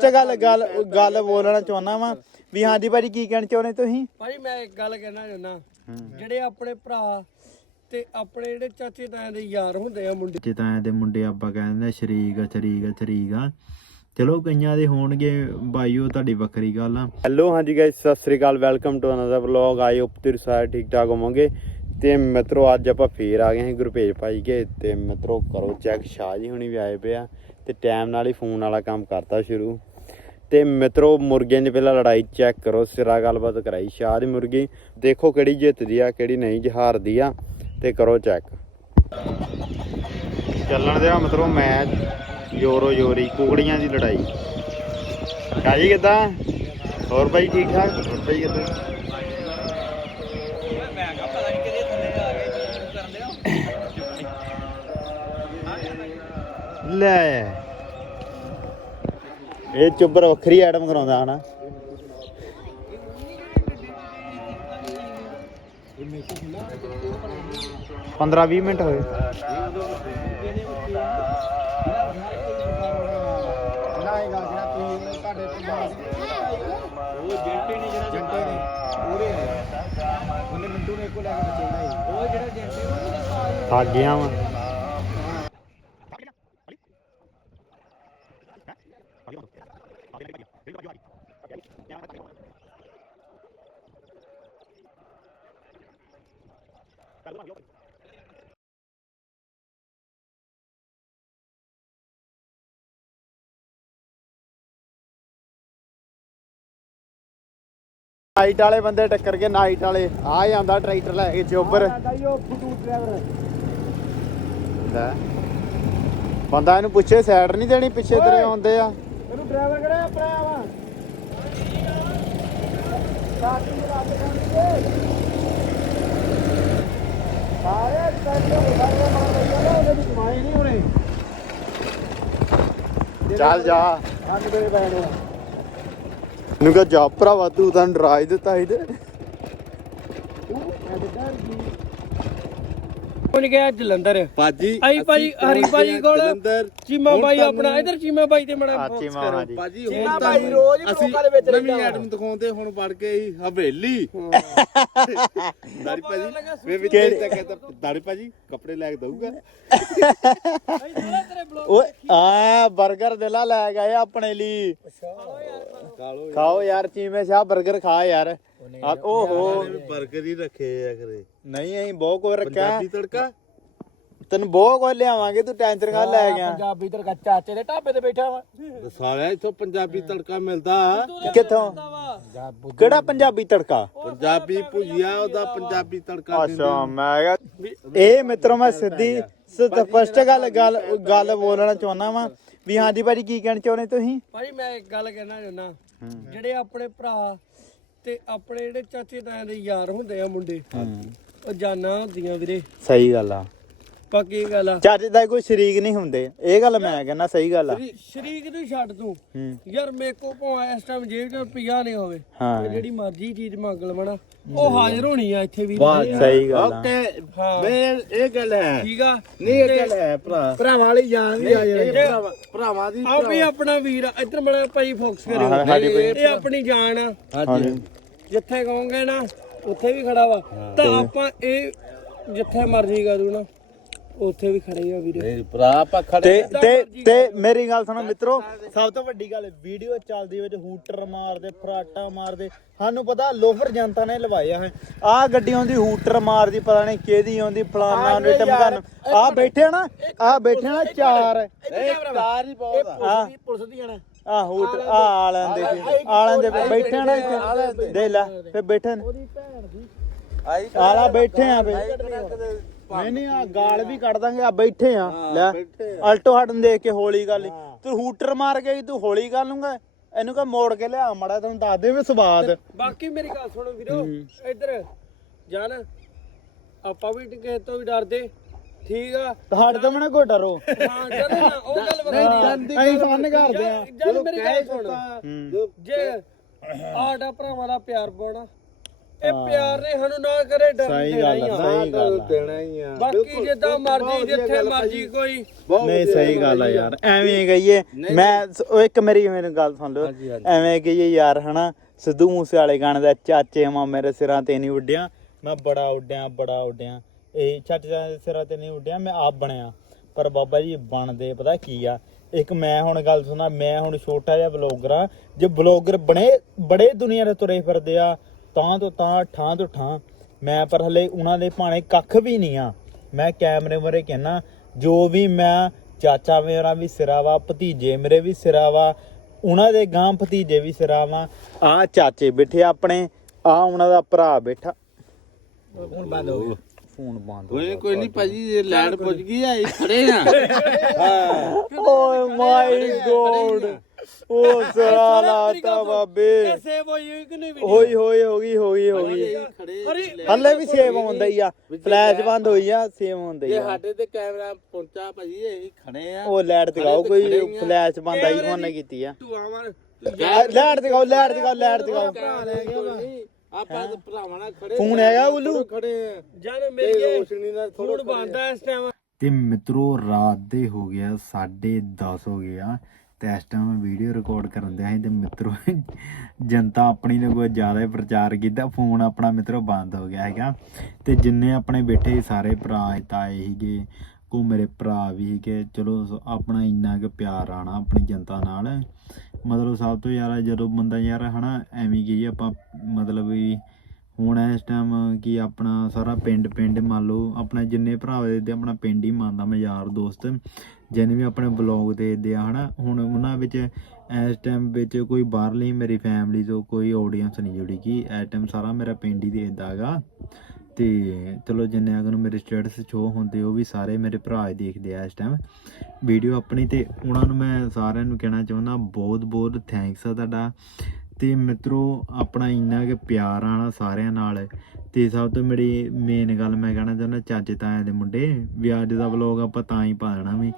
ਚ ਗੱਲ ਗੱਲ ਗੱਲ ਬੋਲਣਾ ਚਾਹੁੰਦਾ ਵਾਂ। ਵੀ ਹਾਂਜੀ ਭਾਜੀ ਕੀ ਕਹਿਣਾ ਚਾਹੁੰਦੇ ਤੁਸੀਂ? ਭਾਈ ਮੈਂ ਇੱਕ ਗੱਲ ਕਹਿਣਾ ਚਾਹੁੰਦਾ। ਜਿਹੜੇ ਆਪਣੇ ਭਰਾ ਤੇ ਆਪਣੇ ਜਿਹੜੇ ਚਾਚੇ ਤਾਇਆਂ ਦੇ ਯਾਰ ਹੁੰਦੇ ਆ ਮੁੰਡੇ। ਜਿਤਾਂ ਦੇ ਮੁੰਡੇ ਆਪਾਂ ਕਹਿੰਦੇ ਨੇ ਸ਼ਰੀਕ ਆ ਸ਼ਰੀਕ ਆ ਸ਼ਰੀਕ ਆ। ਚਲੋ ਕਈਆਂ ਦੇ ਹੋਣਗੇ ਭਾਈਓ ਤੁਹਾਡੀ ਵੱਖਰੀ ਗੱਲ ਆ। ਹੈਲੋ ਹਾਂਜੀ ਗਾਇਸ ਸਤਿ ਸ੍ਰੀ ਅਕਾਲ welcome to another vlog I hope ਤੁਸੀਂ ਸਾਰੇ ਠੀਕ ਠਾਕ ਹੋਵੋਗੇ। ਤੇ ਮਿੱਤਰੋ ਅੱਜ ਆਪਾਂ ਫੇਰ ਆ ਗਏ ਹਾਂ ਗੁਰਪੇਜ ਭਾਈ ਕੇ। ਤੇ ਮਿੱਤਰੋ ਕਰੋ ਚੈੱਕ ਸ਼ਾਹ ਜੀ ਹੁਣੀ ਵੀ ਆਏ ਪਏ ਆ। ਤੇ ਟਾਈਮ ਨਾਲ ਹੀ ਫੋਨ ਵਾਲਾ ਕੰਮ ਕਰਤਾ ਸ਼ੁਰੂ। ਤੇ ਮਿੱਤਰੋ, ਮੁਰਗਿਆਂ ਦੀ ਪਹਿਲਾਂ ਲੜਾਈ ਚੈੱਕ ਕਰੋ, ਸਿਰਾ ਗੱਲਬਾਤ ਕਰਾਈ ਸ਼ਾਹ ਦੀ ਮੁਰਗੀ, ਦੇਖੋ ਕਿਹੜੀ ਜਿੱਤਦੀ ਆ, ਕਿਹੜੀ ਨਹੀਂ, ਜੀ ਹਾਰਦੀ ਆ, ਤੇ ਕਰੋ ਚੈੱਕ ਚੱਲਣ ਦਿਆ ਮਿੱਤਰੋ ਮੈਚ ਯੋਰੋ ਯੋਰੀ ਕੁਕੜੀਆਂ ਦੀ ਲੜਾਈ। ਕਾਜੀ ਕਿੱਦਾਂ? ਹੋਰ ਬਾਈ ਠੀਕ ਠਾਕ? ਹੋਰ ਭਾਈ ਕਿੱਦਾਂ? ਲੈ। ਇਹ ਚੁੱਬਰ ਵੱਖਰੀ ਐਡਮ ਕਰਾਉਂਦਾ ਹਨਾ। ਪੰਦਰਾਂ 20 ਮਿੰਟ ਹੋਏ। ਥੱਕ ਗਿਆ ਵਾਂ। ਨਾਈਟ ਵਾਲੇ ਬੰਦੇ ਟੱਕਰ ਕੇ ਨਾਈਟ ਵਾਲੇ। ਆ ਜਾਂਦਾ ਟਰੈਕਟਰ ਲੈ ਕੇ ਚੋਬਰ ਲੈ। ਬੰਦਾ ਇਹਨੂੰ ਪੁੱਛੇ ਸਾਈਡ ਨਹੀਂ ਦੇਣੀ ਪਿੱਛੇ ਤੇਰੇ ਆਉਂਦੇ ਆ। ਇਹਨੂੰ ਡਰਾਈਵਰ ਕਿਹੜਾ ਆਪਣਾ ਵਾ। ਸਾਰੇ ਟਰੈਕਟਰ ਸਾਰੇ ਮਾਰ ਲਈਆਂ ਉਹਦੇ ਵਿੱਚ ਕਮਾਈ ਨਹੀਂ ਹੋਣੀ ਚੱਲ ਜਾ। ਅੰਨ ਦੇ ਬੈਣ ਇਹਨੂੰ ਕਹ ਜਾ, ਭਰਾਵਾ ਤੂੰ ਤਾਂ ਡਰਾ ਹੀ ਦਿੱਤਾ ਸੀ ਤੇ। ਪਹੁੰਚ ਗਿਆ ਜਲੰਧਰ। ਭਾਜੀ ਆਈ ਭਾਜੀ ਹਰੀ ਭਾਜੀ ਕੋਲ। ਜਲੰਧਰ। ਚੀਮਾ ਬਾਈ ਆਪਣਾ ਇਧਰ ਚੀਮਾ ਬਾਈ ਤੇ ਮੜਾ ਭਾਜੀ ਚੀਮਾ ਹੁਣ ਭਾਈ ਤੁਹਾਨੂੰ ਰੋਜ਼ ਲੋਕਾਂ ਦੇ ਵਿੱਚ ਨਵੀਂ ਐਟਮ ਦਿਖਾਉਂਦੇ ਹੁਣ ਵੜ ਕੇ ਹੀ ਹਵੇਲੀ। ਦਾੜੀ ਭਾਜੀ ਵੇ ਵਿੱਚ ਕਹਿੰਦਾ ਦਾੜੀ ਭਾਜੀ ਕੱਪੜੇ ਲੈ ਕੇ ਦਊਗਾ। ਤੇਰੇ ਬਲੌਗ ਓਏ ਆ 버ਗਰ ਦੇਲਾ ਲੈ ਗਏ ਆਪਣੇ ਲਈ। ਖਾਓ ਯਾਰ। ਚੀਮੇ ਸ਼ਾਹ 버ਗਰ ਖਾ ਯਾਰ। ਆ ਓਹੋ। ਬਰਗਰ ਹੀ ਰੱਖੇ ਆ ਕਰੇ। ਨਹੀਂ ਅਸੀਂ ਬਹੁਤ ਕੁਝ ਰੱਖਿਆ। ਪੰਜਾਬੀ ਤੜਕਾ? ਤੈਨੂੰ ਬਹੁਤ ਕੁਝ ਲਿਆਵਾਂਗੇ ਤੂੰ ਟੈਨਸ਼ਨ ਕਾ ਲੈ ਗਿਆ। ਪੰਜਾਬੀ ਤੜਕਾ ਚਾਚੇ ਦੇ ਢਾਬੇ ਤੇ ਬੈਠਾ ਵਾ। ਸਾਲਿਆ ਇੱਥੋਂ ਪੰਜਾਬੀ ਤੜਕਾ ਮਿਲਦਾ। ਕਿੱਥੋਂ? ਕਿਹੜਾ ਪੰਜਾਬੀ ਤੜਕਾ? ਪੰਜਾਬੀ ਭੁਜੀਆ ਉਹਦਾ ਪੰਜਾਬੀ ਤੜਕਾ ਅੱਛਾ ਮੈਂ ਕਿਹਾ ਇਹ ਮਿੱਤਰੋ ਮੈਂ ਸਿੱਧੀ ਸਪਸ਼ਟ ਗੱਲ ਗੱਲ ਗੱਲ ਬੋਲਣਾ ਚਾਹੁੰਦਾ ਵਾਂ। ਵੀ ਹਾਂਜੀ ਭਾਜੀ ਕੀ ਕਹਿਣਾ ਚਾਹੁੰਦੇ ਤੁਸੀਂ? ਭਾਈ ਮੈਂ ਇੱਕ ਗੱਲ ਕਹਿਣਾ ਚਾਹੁੰਦਾ। ਜਿਹੜੇ ਆਪਣੇ ਭਰਾ ਤੇ ਆਪਣੇ ਜਿਹੜੇ ਚਾਚੇ ਤਾਇਆਂ ਦੇ ਯਾਰ ਹੁੰਦੇ ਆ ਮੁੰਡੇ ਉਹ ਜਾਨਾਂ ਹੁੰਦੀਆਂ ਵੀਰੇ। ਸਹੀ ਗੱਲ ਆ। ਪੱਕੀ ਗੱਲ ਆ? ਚੱਜ ਦਾ ਕੋਈ ਸ਼ਰੀਕ ਨਹੀਂ ਹੁੰਦੇ। ਇਹ ਗੱਲ ਮੈਂ ਕਹਿੰਦਾ ਸਹੀ ਗੱਲ ਆ। ਸ਼ਰੀਕ ਨੂੰ ਛੱਡ ਤੂੰ। ਹੂੰ। ਯਾਰ ਮੇਰੇ ਕੋ ਭਾਵੇਂ ਇਸ ਟਾਈਮ ਜੇਬ 'ਚ ਰੁਪਈਆ ਨਹੀਂ ਹੋਵੇ ਹਾਂ। ਜਿਹੜੀ ਮਰਜ਼ੀ ਚੀਜ਼ ਮੰਗ ਲਵਣਾ ਉਹ ਹਾਜ਼ਰ ਹੋਣੀ ਆ ਇੱਥੇ ਵੀ। ਸਹੀ ਗੱਲ ਆ। ਓਕੇ। ਹਾਂ। ਮੈਂ ਇਹ ਗੱਲ ਹੈ। ਠੀਕ ਆ? ਨਹੀਂ ਇਹ ਗੱਲ ਹੈ ਭਰਾ। ਭਰਾਵਾਂ ਵਾਲੀ ਜਾਨ ਵੀ ਆ ਇਹ ਭਰਾਵਾਂ ਭਰਾਵਾਂ ਦੀ ਆ ਵੀ ਆਪਣਾ ਵੀਰ ਆ। ਇੱਧਰ ਮੜਾ ਭਾਈ ਫੋਕਸ ਕਰਿਓ। ਇਹ ਆਪਣੀ ਜਾਨ ਆ। ਹਾਂਜੀ। ਜਿੱਥੇ ਕਹੋਗੇ ਨਾ ਉੱਥੇ ਵੀ ਖੜਾ ਵਾ। ਤਾਂ ਆਪਾਂ ਇਹ ਜਿੱਥੇ ਮਰਜ਼ੀ ਕਰੂ ਨਾ। ਉੱਥੇ ਵੀ ਖੜੇ ਆ ਵੀਰੇ। ਨਹੀਂ ਭਰਾ ਆਪਾਂ ਖੜੇ ਤੇ ਤੇ ਮੇਰੀ ਗੱਲ ਸੁਣੋ ਮਿੱਤਰੋ ਸਭ ਤੋਂ ਵੱਡੀ ਗੱਲ ਵੀਡੀਓ ਚੱਲਦੀ ਵਿੱਚ ਹੂਟਰ ਮਾਰਦੇ ਫਰਾਟਾ ਮਾਰਦੇ। ਸਾਨੂੰ ਪਤਾ ਲੋਫਰ ਜਨਤਾ ਨੇ ਲਵਾਏ ਆ ਆ ਗੱਡੀ ਆਉਂਦੀ ਹੂਟਰ ਮਾਰਦੀ ਪਤਾ ਨਹੀਂ ਕਿਹਦੀ ਆਉਂਦੀ ਫਲਾਨਾ ਨੇ ਟਮਕਨ ਆ ਬੈਠੇ ਆ ਨਾ ਆ ਬੈਠੇ ਆ ਨਾ ਚਾਰ। ਇਹ ਕਾਰ ਹੀ ਬਹੁਤ ਆ। ਆ। ਪੁਲਿਸ ਦੀਆਂ ਨਾ ਆ ਹੂਟਰ ਆ ਆਲਾਂ ਦੇ ਸੀ। ਆਲਾਂ ਦੇ ਬੈਠੇ ਆ ਨਾ ਇੱਥੇ। ਦੇ ਲੈ ਫੇ ਬੈਠੇ ਨੇ। ਆਲਾ ਬੈਠੇ ਆ ਫੇ ਨਹੀਂ ਨਹੀਂ ਆ ਗਾਲ ਵੀ ਕੱਢ ਦਾਂਗੇ ਆ ਬੈਠੇ ਆ। ਲੈ ਅਲਟੋ ਹਟਨ ਦੇਖ ਕੇ ਹੋਲੀ ਗੱਲ। ਤੂੰ ਹੂਟਰ ਮਾਰ ਗਈ ਤੂੰ ਹੋਲੀ ਕਰ ਲੂੰਗਾ। ਇਹਨੂੰ ਕਹ ਮੋੜ ਕੇ ਲਿਆ ਮੜਾ ਤੈਨੂੰ ਦੱਸ ਦੇ ਵੀ ਸਵਾਦ। ਬਾਕੀ ਮੇਰੀ ਗੱਲ ਸੁਣੋ ਵੀਰੋ ਇੱਧਰ ਜਾਨ ਆਪਾਂ ਵੀ ਕਿਸੇ ਤੋਂ ਵੀ ਡਰਦੇ। ਠੀਕ ਆ। ਤੁਹਾਡੇ ਤੋਂ ਮਣਾ ਕੋ ਡਰੋ। ਹਾਂ ਚੱਲ ਨਾ ਉਹ ਗੱਲ ਵੱਖਰੀ ਆ। ਅਸੀਂ ਫਨ ਕਰਦੇ ਆ। ਜਦ ਮੇਰੀ ਗੱਲ ਸੁਣ। ਜੇ ਆਡਾ ਭਰਾਵਾਂ ਦਾ ਪਿਆਰ ਪਾਉਣਾ ਇਹ ਪਿਆਰ ਨੇ ਸਾਨੂੰ ਨਾ ਕਰੇ ਡਰ ਸਹੀ ਗੱਲ ਆ, ਸਹੀ ਗੱਲ ਆ। ਦੇਣਾ ਹੀ ਆ। ਬਾਕੀ ਜਿੱਦਾਂ ਮਰਜ਼ੀ ਜਿੱਥੇ ਮਰਜ਼ੀ ਕੋਈ। ਨਹੀਂ ਸਹੀ ਗੱਲ ਆ ਯਾਰ ਐਵੇਂ ਕਹੀਏ। ਮੈਂ ਸ- ਉਹ ਇੱਕ ਮੇਰੀ ਮੈਨੂੰ ਗੱਲ ਸੁਣ ਲਓ। ਐਵੇਂ ਕਹੀਏ ਯਾਰ ਹਨਾ ਸਿੱਧੂ ਮੂਸੇ ਵਾਲੇ ਗਾਣੇ ਦਾ ਚਾਚੇ ਮਾਂ ਮੇਰੇ ਸਿਰਾਂ ਤੇ ਨਹੀਂ ਉੱਡਿਆ। ਮੈਂ ਬੜਾ ਉੱਡਿਆ ਬੜਾ ਉੱਡਿਆ। ਇਹ ਚਾਚੇ ਦੇ ਸਿਰਾਂ ਤੇ ਨਹੀਂ ਉੱਡਿਆ ਮੈਂ ਆਪ ਬਣਿਆ। ਪਰ ਬਾਬਾ ਜੀ ਬਣਦੇ ਪਤਾ ਕੀ ਆ? ਇੱਕ ਮੈਂ ਹੁਣ ਗੱਲ ਸੁਣਾ ਮੈਂ ਹੁਣ ਛੋਟਾ ਜਿਹਾ ਬਲੌਗਰ ਆ। ਜੇ ਬਲੌਗਰ ਬਣੇ ਬੜੇ ਦੁਨੀਆ ਦੇ ਤੁਰੇ ਫਿਰਦੇ ਆ। ਤਾਂ ਤੋਂ ਤਾਂ ਠਾਂ ਤੋਂ ਠਾਂ ਮੈਂ ਪਰ ਹਲੇ ਉਹਨਾਂ ਦੇ ਭਾਣੇ ਕੱਖ ਵੀ ਨਹੀਂ ਆ। ਮੈਂ ਕੈਮਰੇ ਮੂਹਰੇ ਕਹਿਣਾ ਜੋ ਵੀ ਮੈਂ ਚਾਚਾ ਮੇਰਾ ਵੀ ਸਿਰਾ ਵਾ ਭਤੀਜੇ ਮੇਰੇ ਵੀ ਸਿਰਾ ਵਾ ਉਹਨਾਂ ਦੇ ਗਾਂ ਭਤੀਜੇ ਵੀ ਸਿਰਾ ਵਾ। ਆ ਚਾਚੇ ਬੈਠੇ ਆਪਣੇ ਆ ਉਹਨਾਂ ਦਾ ਭਰਾ ਬੈਠਾ। ਹੁਣ ਬੰਦ ਹੋ ਗਿਆ। ਫੋਨ ਬੰਦ ਕੋਈ ਕੋਈ ਨਹੀਂ ਭਾਜੀ ਇਹ ਲੈਣ ਪੁੱਜ ਗਈ ਆ ਇਹ ਖੜੇ ਆ। ਓਏ ਮਾਈ ਗੋਡ ਉਹ ਸਰਾ ਲਾਤਾ ਬਾਬੇ। ਸੇਵ ਹੋਈ ਹੋਈ ਕਿ ਨਹੀਂ ਵੀਡੀਓ ਹੋਈ ਹੋਈ ਹੋ ਗਈ ਹੋ ਗਈ ਹੋ ਗਈ ਅਰੇ ਹੱਲੇ ਵੀ ਸੇਵ ਹੁੰਦਾ ਹੀ ਆ। ਫਲੈਸ਼ ਬੰਦ ਹੋਈ ਆ ਸੇਵ ਹੁੰਦਾ ਹੀ ਆ। ਸਾਡੇ ਤੇ ਕੈਮਰਾ ਪਹੁੰਚਾ ਭਾਜੀ ਇਹ ਖੜੇ ਆ। ਉਹ ਲਾਈਟ ਦਿਖਾਓ ਕੋਈ ਫਲੈਸ਼ ਬੰਦ ਆਈ ਫੋਨ ਨੇ ਕੀਤੀ ਆ। ਤੂੰ ਆਵਾਂ ਲਾਈਟ ਦਿਖਾਓ ਲਾਈਟ ਦਿਖਾਓ ਲਾਈਟ ਦਿਖਾਓ ਭਰਾ ਲੈ ਗਿਆ ਆਪਾਂ ਤਾਂ ਭਰਾਵਾਂ ਨਾਲ ਖੜੇ ਫੋਨ ਹੈਗਾ ਉਲੂ? ਖੜੇ ਆ। ਜਾਨ ਮੇਰੀ ਰੋਸ਼ਨੀ ਨਾਲ ਥੋੜਾ ਬੰਦਾ ਇਸ ਟਾਈਮ ਤੇ ਮਿੱਤਰੋ ਰਾਤ ਦੇ ਹੋ ਗਿਆ 10:30 ਹੋ ਗਿਆ ਤੇ ਇਸ ਟਾਈਮ ਵੀਡੀਓ ਰਿਕਾਰਡ ਕਰਨ ਦਿਆ ਸੀ ਤੇ ਮਿੱਤਰੋ, ਜਨਤਾ ਆਪਣੀ ਨੇ ਕੋਈ ਜ਼ਿਆਦਾ ਹੀ ਪ੍ਰਚਾਰ ਕੀਤਾ ਫੋਨ ਆਪਣਾ ਮਿੱਤਰੋ ਬੰਦ ਹੋ ਗਿਆ ਹੈਗਾ। ਤੇ ਜਿੰਨੇ ਆਪਣੇ ਬੈਠੇ ਸਾਰੇ ਭਰਾ, ਤਾਏ ਸੀਗੇ ਕੋ ਮੇਰੇ ਭਰਾ ਵੀ ਸੀਗੇ, ਚਲੋ ਆਪਣਾ ਇੰਨਾ ਕੁ ਪਿਆਰ ਆਣਾ ਆਪਣੀ ਜਨਤਾ ਨਾਲ। ਮਤਲਬ ਸਭ ਤੋਂ ਯਾਰ ਜਦੋਂ ਬੰਦਾ ਯਾਰ ਹਨਾ, ਐਵੇਂ ਕੀ ਆਪਾਂ, ਮਤਲਬ ਵੀ ਹੁਣ ਇਸ ਟਾਈਮ ਕਿ ਆਪਣਾ ਸਾਰਾ ਪਿੰਡ ਪਿੰਡ ਮੰਨ ਲਓ, ਆਪਣਾ ਜਿੰਨੇ ਭਰਾ ਦੇ ਆਪਣਾ ਪਿੰਡ ਹੀ ਮੰਨਦਾ ਮੈਂ ਯਾਰ, ਦੋਸਤ। ਜਿੰਨੇ ਵੀ ਆਪਣੇ ਬਲੌਗ ਦੇਖਦੇ ਆ, ਹਨਾ? ਹੁਣ ਉਹਨਾਂ ਵਿੱਚ ਇਸ ਟਾਈਮ ਵਿੱਚ ਕੋਈ ਬਾਹਰਲੀ ਮੇਰੀ ਫੈਮਿਲੀ ਤੋਂ ਕੋਈ ਆਡੀਅנס ਨਹੀਂ ਜੁੜੀ ਕਿ ਇਸ ਟਾਈਮ ਸਾਰਾ ਮੇਰਾ ਪਿੰਡ ਹੀ ਦੇਖਦਾ ਹੈਗਾ। ਤੇ ਚਲੋ ਜਿੰਨੇ ਅਗਰ ਮੇਰੇ ਸਟੇਟਸ ਸ਼ੋ ਹੁੰਦੇ, ਉਹ ਵੀ ਸਾਰੇ ਮੇਰੇ ਭਰਾ ਹੀ ਦੇਖਦੇ ਆ ਇਸ ਟਾਈਮ ਵੀਡੀਓ ਆਪਣੀ ਤੇ ਉਹਨਾਂ ਨੂੰ ਮੈਂ ਸਾਰਿਆਂ ਨੂੰ ਕਹਿਣਾ ਚਾਹੁੰਦਾ ਬਹੁਤ ਬਹੁਤ ਥੈਂਕਸ ਆ ਤੁਹਾਡਾ। ਤੇ ਮਿੱਤਰੋ, ਆਪਣਾ ਇੰਨਾ ਕਿ ਪਿਆਰ ਆਣਾ ਸਾਰਿਆਂ ਨਾਲ। ਤੇ ਸਭ ਤੋਂ ਮੇਰੀ ਮੇਨ ਗੱਲ ਮੈਂ ਕਹਿਣਾ ਚਾਹੁੰਦਾ ਚਾਚੇ ਤਾਇਆਂ ਦੇ ਮੁੰਡੇ, ਵੀ ਅੱਜ ਦਾ ਵਲੌਗ ਆਪਾਂ ਤਾਂ ਹੀ ਪਾ ਦੇਣਾ ਵੀ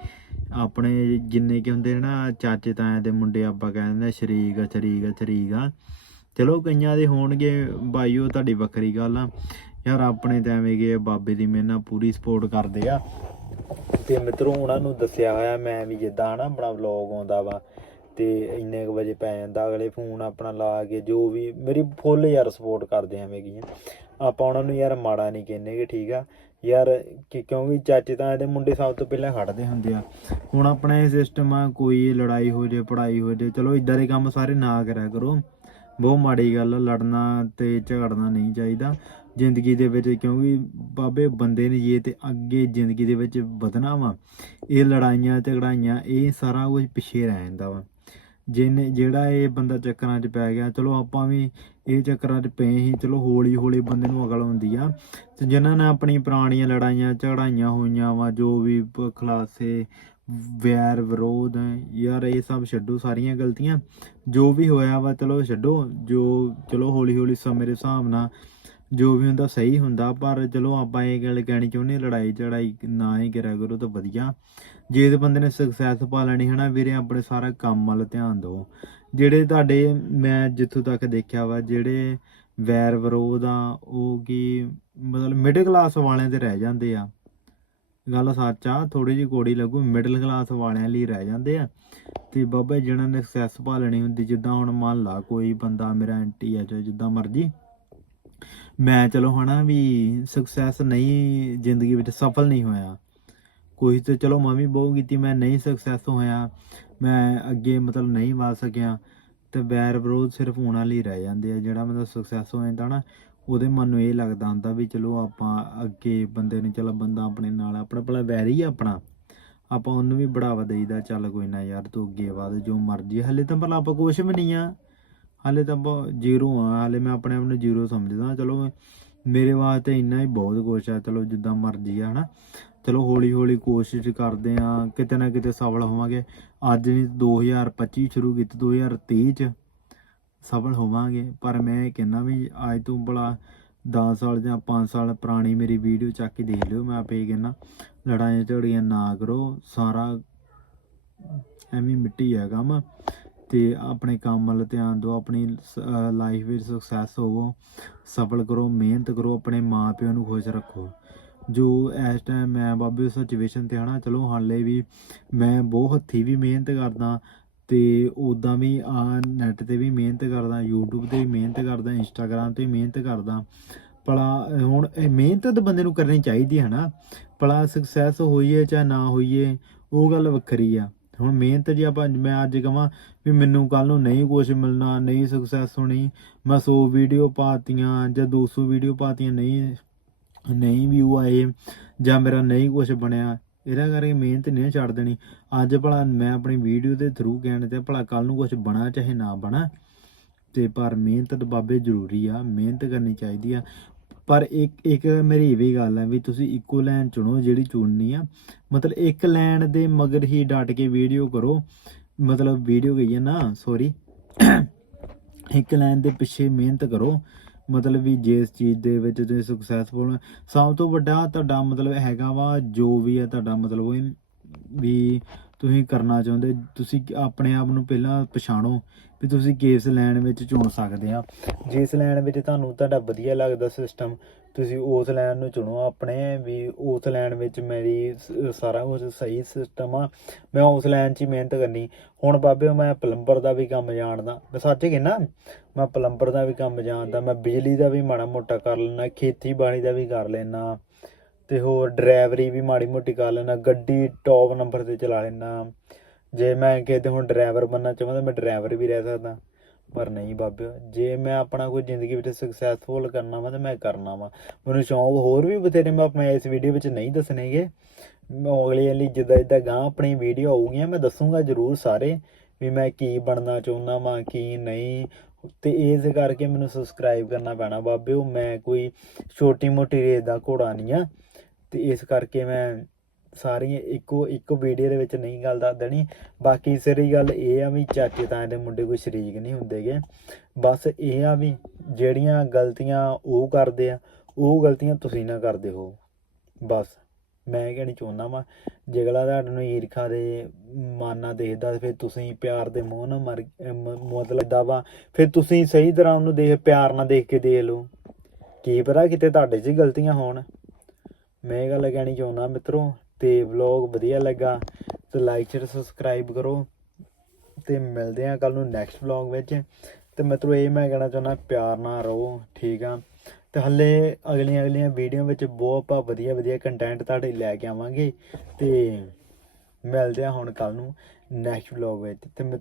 ਆਪਣੇ ਜਿੰਨੇ ਕਿ ਹੁੰਦੇ ਨੇ ਨਾ ਚਾਚੇ ਤਾਇਆਂ ਦੇ ਮੁੰਡੇ ਆਪਾਂ ਕਹਿੰਦੇ ਨੇ ਸ਼ਰੀਕ ਆ ਸ਼ਰੀਕ ਆ ਸ਼ਰੀਕ ਆ। ਚਲੋ ਕਈਆਂ ਦੇ ਹੋਣਗੇ, ਬਾਈ ਉਹ ਤੁਹਾਡੀ ਵੱਖਰੀ ਗੱਲ ਆ। ਯਾਰ ਆਪਣੇ ਤਾਂ ਐਵੇਂ ਗਏ ਬਾਬੇ ਦੀ ਮਿਹਰ ਨਾਲ ਪੂਰੀ ਸਪੋਰਟ ਕਰਦੇ ਆ। ਤੇ ਮਿੱਤਰੋ, ਉਹਨਾਂ ਨੂੰ ਦੱਸਿਆ ਹੋਇਆ ਮੈਂ ਵੀ ਜਿੱਦਾਂ ਨਾ ਆਪਣਾ ਵਲੌਗ ਆਉਂਦਾ ਵਾ। ਤੇ ਇੰਨੇ ਕੁ ਵਜੇ ਪੈ ਜਾਂਦਾ, ਅਗਲੇ ਫੋਨ ਆਪਣਾ ਲਾ ਕੇ ਜੋ ਵੀ, ਮੇਰੀ ਫੁੱਲ ਯਾਰ ਸਪੋਰਟ ਕਰਦੇ ਐਵੇਂ ਗੀਆਂ ਆਪਾਂ ਉਹਨਾਂ ਨੂੰ ਯਾਰ ਮਾੜਾ ਨਹੀਂ ਕਹਿੰਦੇ ਕਿ ਠੀਕ ਆ, ਯਾਰ ਕਿ ਕਿਉਂਕਿ ਚਾਚੇ ਤਾਂ ਇਹਦੇ ਮੁੰਡੇ ਸਭ ਤੋਂ ਪਹਿਲਾਂ ਖੜਦੇ ਹੁੰਦੇ ਆ। ਹੁਣ ਆਪਣਾ ਇਹ ਸਿਸਟਮ ਆ, ਕੋਈ ਲੜਾਈ ਹੋ ਜੇ ਪੜਾਈ ਹੋ ਜੇ, ਚਲੋ ਇਦਾਂ ਦੇ ਕੰਮ ਸਾਰੇ ਨਾ ਕਰਿਆ ਕਰੋ। ਬਹੁਤ ਮਾੜੀ ਗੱਲ ਆ, ਲੜਨਾ ਤੇ ਝਗੜਨਾ ਨਹੀਂ ਚਾਹੀਦਾ। ਜ਼ਿੰਦਗੀ ਦੇ ਵਿੱਚ, ਕਿਉਂਕਿ ਬਾਬੇ ਬੰਦੇ ਨੇ ਜੇ ਤੇ ਅੱਗੇ ਜ਼ਿੰਦਗੀ ਦੇ ਵਿੱਚ ਵਧਣਾ ਵਾ, ਇਹ ਲੜਾਈਆਂ, ਝਗੜਾਈਆਂ, ਇਹ ਸਾਰਾ ਕੁਝ ਪਿੱਛੇ ਰਹਿ ਜਾਂਦਾ ਵਾ। ਜਿਹਨੇ ਜਿਹੜਾ ਇਹ ਬੰਦਾ ਚੱਕਰਾਂ 'ਚ ਪੈ ਗਿਆ, ਚਲੋ ਆਪਾਂ ਵੀ ਇਹ ਚੱਕਰਾਂ 'ਚ ਪਏ ਹੀ ਚਲੋ ਹੌਲੀ ਹੌਲੀ ਬੰਦੇ ਨੂੰ ਅਗਲ ਹੁੰਦੀ ਆ। ਤੇ ਜਿਨ੍ਹਾਂ ਨੇ ਆਪਣੀ ਪੁਰਾਣੀਆਂ ਲੜਾਈਆਂ, ਝਗੜਾਈਆਂ ਹੋਈਆਂ ਵਾ, ਜੋ ਵੀ ਪ- ਖਲਾਸੇ, ਵੈਰ, ਵਿਰੋਧ, ਯਾਰ ਇਹ ਸਭ ਛੱਡੋ, ਸਾਰੀਆਂ ਗਲਤੀਆਂ, ਜੋ ਵੀ ਹੋਇਆ ਵਾ, ਚਲੋ ਛੱਡੋ, ਜੋ, ਚਲੋ ਹੌਲੀ ਹੌਲੀ ਸਮੇਂ ਦੇ ਹਿਸਾਬ ਨਾਲ ਜੋ ਵੀ ਹੁੰਦਾ ਸਹੀ ਹੁੰਦਾ, ਪਰ ਚਲੋ ਆਪਾਂ ਇਹ ਗੱਲ ਕਹਿਣੀ ਚਾਹੁੰਦੇ ਲੜਾਈ ਝੜਾਈ ਨਾ ਹੀ ਕਰਿਆ ਕਰੋ ਤਾਂ ਵਧੀਆ। ਜੇ ਤੇ ਬੰਦੇ ਨੇ ਸਕਸੈਸ ਪਾ ਲੈਣੀ ਹੈ ਨਾ ਵੀਰੇ ਆਪਣੇ ਸਾਰਾ ਕੰਮ ਵੱਲ ਧਿਆਨ ਦਿਓ। ਜਿਹੜੇ ਤੁਹਾਡੇ, ਮੈਂ ਜਿੱਥੋਂ ਤੱਕ ਦੇਖਿਆ ਵਾ, ਜਿਹੜੇ ਵੈਰ ਵਿਰੋਧ ਆ, ਉਹ ਕੀ ਮਤਲਬ ਮਿਡਲ ਕਲਾਸ ਵਾਲਿਆਂ ਦੇ ਰਹਿ ਜਾਂਦੇ ਆ। ਗੱਲ ਸੱਚ ਆ ਥੋੜੀ ਜਿਹੀ ਕੋੜੀ ਲੱਗੂ ਮਿਡਲ ਕਲਾਸ ਵਾਲਿਆਂ ਲਈ ਰਹਿ ਜਾਂਦੇ ਆ। ਤੇ ਬਾਬਾ ਜਿਹਨਾਂ ਨੇ ਸਕਸੈਸ ਭਾਲਣੀ ਹੁੰਦੀ, ਜਿੱਦਾਂ ਹੁਣ ਮੰਨ ਲਾ ਕੋਈ ਬੰਦਾ ਮੇਰਾ ਐਂਟੀ ਆ ਚਾਹੇ ਜਿੱਦਾਂ ਮਰਜ਼ੀ ਮੈਂ ਚਲੋ ਹਨਾ ਵੀ ਸਕਸੈਸ ਨਹੀਂ, ਜ਼ਿੰਦਗੀ ਵਿੱਚ ਸਫਲ ਨਹੀਂ ਹੋਇਆ। ਕੋਈ ਤੇ ਚਲੋ ਮੈਂ ਵੀ ਬਹੁਤ ਕੀਤੀ, ਮੈਂ ਨਹੀਂ ਸਕਸੈਸ ਹੋਇਆ। ਮੈਂ ਅੱਗੇ ਮਤਲਬ ਨਹੀਂ ਵਧ ਸਕਿਆ। ਤੇ ਵੈਰ ਵਿਰੋਧ ਸਿਰਫ ਉਹਨਾਂ ਲਈ ਰਹਿ ਜਾਂਦੇ ਆ, ਜਿਹੜਾ ਮਤਲਬ ਸਕਸੈਸ ਹੋ ਜਾਂਦਾ ਨਾ, ਉਹਦੇ ਮਨ ਨੂੰ ਇਹ ਲੱਗਦਾ ਹੁੰਦਾ ਵੀ ਚਲੋ ਆਪਾਂ ਅੱਗੇ ਬੰਦੇ ਨੇ, ਚਲੋ ਬੰਦਾ ਆਪਣੇ ਨਾਲ, ਆਪਣਾ ਭਲਾ ਵੈਰੀ ਆ ਆਪਣਾ। ਆਪਾਂ ਉਹਨੂੰ ਵੀ ਬੜਾਵਾ ਦੇਈਦਾ, ਚੱਲ ਕੋਈ ਨਾ ਯਾਰ ਤੂੰ ਅੱਗੇ ਵਧ, ਜੋ ਮਰਜ਼ੀ ਹਲੇ ਤਾਂ ਭਲਾ ਆਪਾਂ ਕੁਛ ਵੀ ਨਹੀਂ ਆ। ਹਾਲੇ ਤਾਂ ਜ਼ੀਰੋ ਆ, ਹਾਲੇ ਮੈਂ ਆਪਣੇ ਆਪ ਨੂੰ ਜ਼ੀਰੋ ਸਮਝਦਾ। ਚਲੋ, ਮੇਰੇ ਵਾਸਤੇ ਇੰਨਾ ਹੀ ਬਹੁਤ ਕੁਛ ਆ। ਚਲੋ, ਜਿੱਦਾਂ ਮਰਜ਼ੀ ਆ, ਹਨਾ। ਚਲੋ ਹੌਲੀ ਹੌਲੀ ਕੋਸ਼ਿਸ਼ ਕਰਦੇ ਆ, ਕਿਤੇ ਨਾ ਕਿਤੇ ਸਫਲ ਹੋਵਾਂਗੇ। ਅੱਜ ਨਹੀਂ 2025 ਸ਼ੁਰੂ ਕੀਤੀ 2023 ਚ ਸਫਲ ਹੋਵਾਂਗੇ। ਪਰ ਮੈਂ ਇਹ ਕਹਿੰਦਾ ਵੀ ਅੱਜ ਤੋਂ ਬੜਾ 10 ਸਾਲ ਜਾਂ 5 ਸਾਲ ਪੁਰਾਣੀ ਮੇਰੀ ਵੀਡੀਓ ਚੱਕ ਕੇ ਦੇਖ ਲਿਓ। ਮੈਂ ਆਪੇ ਇਹ ਕਹਿੰਦਾ, ਲੜਾਈਆਂ ਝਗੜੀਆਂ ਨਾ ਕਰੋ। ਸਾਰਾ ਐਵੇਂ ਮਿੱਟੀ ਆ ਕੰਮ। ਤੇ ਆਪਣੇ ਕੰਮ ਵੱਲ ਧਿਆਨ ਦਿਓ, ਆਪਣੀ ਲਾਈਫ ਵਿੱਚ ਸਕਸੈਸ ਹੋਵੋ, ਸਫਲ ਕਰੋ, ਮਿਹਨਤ ਕਰੋ, ਆਪਣੇ ਮਾਪਿਆਂ ਨੂੰ ਖੁਸ਼ ਰੱਖੋ। ਜੋ ਇਸ ਟਾਈਮ ਮੈਂ ਬਾਬੇ ਉਸ ਸਿਚੁਏਸ਼ਨ ਤੇ ਹਨਾ, ਚਲੋ ਹਾਲੇ ਵੀ ਮੈਂ ਬਹੁਤ ਹੱਥੀ ਵੀ ਮਿਹਨਤ ਕਰਦਾ ਤੇ ਉਦਾਂ ਵੀ ਆ ਨੈਟ ਤੇ ਵੀ ਮਿਹਨਤ ਕਰਦਾ, YouTube ਤੇ ਵੀ ਮਿਹਨਤ ਕਰਦਾ, Instagram ਤੇ ਵੀ ਮਿਹਨਤ ਕਰਦਾ। ਭਲਾ ਹੁਣ ਇਹ ਮਿਹਨਤ ਤਾਂ ਬੰਦੇ ਨੂੰ ਕਰਨੀ ਚਾਹੀਦੀ ਹੈ ਨਾ ਭਲਾ ਸਕਸੈਸ ਹੋਈਏ ਚਾਹੇ ਨਾ ਹੋਈਏ, ਉਹ ਗੱਲ ਵੱਖਰੀ ਆ। ਹੁਣ ਮਿਹਨਤ ਜੇ ਆਪਾਂ, ਮੈਂ ਅੱਜ ਕਹਾਂ ਵੀ ਮੈਨੂੰ ਕੱਲ ਨੂੰ ਨਹੀਂ ਕੁਝ ਮਿਲਣਾ, ਨਹੀਂ ਸਕਸੈਸ ਹੋਣੀ, ਮੈਂ 100 ਵੀਡੀਓ ਪਾਤੀਆਂ ਜਾਂ 200 ਵੀਡੀਓ ਪਾਤੀਆਂ, ਨਹੀਂ ਨਹੀਂ ਵਿਊ ਆਏ ਜਾਂ ਮੇਰਾ ਨਹੀਂ ਕੁਝ ਬਣਿਆ, ਇਹਦਾ ਕਰਕੇ ਮਿਹਨਤ ਨਹੀਂ ਛੱਡ ਦੇਣੀ। ਅੱਜ ਭਲਾ ਮੈਂ ਆਪਣੀ ਵੀਡੀਓ ਦੇ ਥਰੂ ਕਹਿਣ ਤੇ ਭਲਾ ਕੱਲ ਨੂੰ ਕੁਝ ਬਣਾ ਚਾਹੇ ਨਾ ਬਣਾ, ਤੇ ਪਰ ਮਿਹਨਤ ਤਾਂ ਬਾਬੇ ਜ਼ਰੂਰੀ ਆ, ਮਿਹਨਤ ਕਰਨੀ ਚਾਹੀਦੀ ਆ। ਪਰ ਇੱਕ ਇੱਕ ਮੇਰੀ ਇਹ ਵੀ ਗੱਲ ਹੈ ਵੀ ਤੁਸੀਂ ਇੱਕੋ ਲਾਈਨ ਚੁਣੋ ਜਿਹੜੀ ਚੁਣਨੀ ਆ। ਮਤਲਬ ਇੱਕ ਲਾਈਨ ਦੇ ਮਗਰ ਹੀ ਡਟ ਕੇ ਵੀਡੀਓ ਕਰੋ। ਮਤਲਬ ਵੀਡੀਓ ਗਈ ਹੈ ਨਾ ਸੌਰੀ ਇੱਕ ਲਾਈਨ ਦੇ ਪਿੱਛੇ ਮਿਹਨਤ ਕਰੋ। ਮਤਲਬ ਵੀ ਜਿਸ ਚੀਜ਼ ਦੇ ਵਿੱਚ ਤੁਸੀਂ ਸਕਸੈਸਫੁਲ ਸਭ ਤੋਂ ਵੱਡਾ ਤੁਹਾਡਾ ਮਤਲਬ ਹੈਗਾ ਵਾ ਜੋ ਵੀ ਹੈ ਤੁਹਾਡਾ ਮਤਲਬ ਉਹ ਵੀ ਤੁਸੀਂ ਕਰਨਾ ਚਾਹੁੰਦੇ, ਤੁਸੀਂ ਆਪਣੇ ਆਪ ਨੂੰ ਪਹਿਲਾਂ ਪਛਾਣੋ ਵੀ ਤੁਸੀਂ ਕਿਸ ਲਾਈਨ ਵਿੱਚ ਚੁਣ ਸਕਦੇ ਆ। ਜਿਸ ਲਾਈਨ ਵਿੱਚ ਤੁਹਾਨੂੰ ਤੁਹਾਡਾ ਵਧੀਆ ਲੱਗਦਾ ਸਿਸਟਮ ਤੁਸੀਂ ਉਸ ਲਾਈਨ ਨੂੰ ਚੁਣੋ ਆਪਣੇ ਵੀ ਉਸ ਲਾਈਨ ਵਿੱਚ ਮੇਰੀ ਸ- ਸਾਰਾ ਕੁਝ ਸਹੀ ਸਿਸਟਮ ਆ। ਮੈਂ ਉਸ ਲਾਈਨ 'ਚ ਹੀ ਮਿਹਨਤ ਕਰਨੀ। ਹੁਣ ਬਾਬੇ, ਮੈਂ ਪਲੰਬਰ ਦਾ ਵੀ ਕੰਮ ਜਾਣਦਾ। ਮੈਂ ਸੱਚ ਕਹਿਣਾ ਮੈਂ ਪਲੰਬਰ ਦਾ ਵੀ ਕੰਮ ਜਾਣਦਾ। ਮੈਂ ਬਿਜਲੀ ਦਾ ਵੀ ਮਾੜਾ ਮੋਟਾ ਕਰ ਲੈਣਾ ਖੇਤੀਬਾੜੀ ਦਾ ਵੀ ਕਰ ਲੈਣਾ ਤੇ ਹੋਰ ਡਰਾਈਵਰੀ ਵੀ ਮਾੜੀ ਮੋਟੀ ਕਰ ਲੈਣਾ ਗੱਡੀ ਟੌਪ ਨੰਬਰ ਤੇ ਚਲਾ ਲੈਣਾ ਜੇ ਮੈਂ ਕਿਤੇ ਹੁਣ ਡਰਾਈਵਰ ਬਣਨਾ ਚਾਹਾਂ ਤਾਂ ਮੈਂ ਡਰਾਈਵਰ ਵੀ ਰਹਿ ਸਕਦਾ। ਪਰ ਨਹੀਂ ਬਾਬੇ ਜੇ ਮੈਂ ਆਪਣਾ ਕੋਈ ਜ਼ਿੰਦਗੀ ਵਿੱਚ ਸਕਸੈਸਫੁਲ ਕਰਨਾ ਵਾ ਤਾਂ ਮੈਂ ਕਰਨਾ ਵਾ। ਮੈਨੂੰ ਸ਼ੌਂਕ ਹੋਰ ਵੀ ਬਥੇਰੇ ਮੈਂ ਆਪਣੇ ਇਸ ਵੀਡੀਓ ਵਿੱਚ ਨਹੀਂ ਦੱਸਣੇਗੇ ਮੈਂ ਅਗਲੀ ਵਾਲੀ ਜਿੱਦਾਂ ਜਿੱਦਾਂ ਗਾਂ ਆਪਣੀ ਵੀਡੀਓ ਆਊਗੀਆਂ, ਮੈਂ ਦੱਸੂਗਾ ਜ਼ਰੂਰ ਸਾਰੇ ਵੀ ਮੈਂ ਕੀ ਬਣਨਾ ਚਾਹੁੰਦਾ ਵਾਂ, ਕੀ ਨਹੀਂ। ਤੇ ਇਸ ਕਰਕੇ ਮੈਨੂੰ ਸਬਸਕ੍ਰਾਈਬ ਕਰਨਾ ਪੈਣਾ ਬਾਬਿਓ। ਮੈਂ ਕੋਈ ਛੋਟੀ ਮੋਟੀ ਰੇਸ ਦਾ ਘੋੜਾ ਨਹੀਂ ਆ। ਤੇ ਇਸ ਕਰਕੇ ਮੈਂ ਸਾਰੀਆਂ ਇੱਕੋ ਇੱਕੋ ਵੀਡੀਓ ਦੇ ਵਿੱਚ ਨਹੀਂ ਗੱਲ ਦੱਸ ਦੇਣੀ। ਬਾਕੀ ਸਾਰੀ ਗੱਲ ਇਹ ਆ ਵੀ ਚਾਚੇ ਤਾਏ ਦੇ ਮੁੰਡੇ ਕੋਈ ਸ਼ਰੀਕ ਨਹੀਂ ਹੁੰਦੇਗੇ ਬਸ ਇਹ ਆ ਵੀ ਜਿਹੜੀਆਂ ਗਲਤੀਆਂ ਉਹ ਕਰਦੇ ਆ, ਉਹ ਗਲਤੀਆਂ ਤੁਸੀਂ ਨਾ ਕਰਦੇ ਹੋ। ਬਸ ਮੈਂ ਕਹਿਣੀ ਚਾਹੁੰਦਾ ਵਾਂ, ਜਿਗਲਾ ਤੁਹਾਡੇ ਨੂੰ ਈਰਖਾ ਦੇ ਮਾਨਾ ਦੇਖਦਾ ਫਿਰ ਤੁਸੀਂ ਪਿਆਰ ਦੇ ਮੋਹ ਨਾਲ ਮਰ ਮਤਲਬ ਦਾ ਵਾ। ਫਿਰ ਤੁਸੀਂ ਸਹੀ ਤਰ੍ਹਾਂ ਉਹਨੂੰ ਦੇਖ, ਪਿਆਰ ਨਾਲ ਦੇਖ ਕੇ ਦੇਖ ਲਓ। ਕੀ ਪਤਾ ਕਿਤੇ ਤੁਹਾਡੇ 'ਚ ਹੀ ਗਲਤੀਆਂ ਹੋਣ। ਮੈਂ ਇਹ ਗੱਲ ਕਹਿਣੀ ਚਾਹੁੰਦਾ ਮਿੱਤਰੋ, ਤੇ ਵਲੌਗ ਵਧੀਆ ਲੱਗਾ, ਤੇ ਲਾਈਕ ਸ਼ੇਅਰ ਸਬਸਕ੍ਰਾਈਬ ਕਰੋ, ਤੇ ਮਿਲਦੇ ਆ ਕੱਲ ਨੂੰ ਨੈਕਸਟ ਵਲੌਗ ਵਿੱਚ। ਤੇ ਮਿੱਤਰੋ, ਇਹ ਮੈਂ ਕਹਿਣਾ ਚਾਹੁੰਦਾ ਪਿਆਰ ਨਾਲ ਰਹੋ, ਠੀਕ ਆ? ਤੇ ਹੱਲੇ ਅਗਲੀਆਂ ਅਗਲੀਆਂ ਵੀਡੀਓ ਵਿੱਚ ਬਹੁਤ ਆਪਾਂ ਵਧੀਆ ਵਧੀਆ ਕੰਟੈਂਟ ਤੁਹਾਡੇ ਲੈ ਕੇ ਆਵਾਂਗੇ, ਤੇ ਮਿਲਦੇ ਆ ਹੁਣ ਕੱਲ ਨੂੰ ਨੈਕਸਟ ਵਲੌਗ ਵਿੱਚ। ਤੇ ਮਿੱਤ-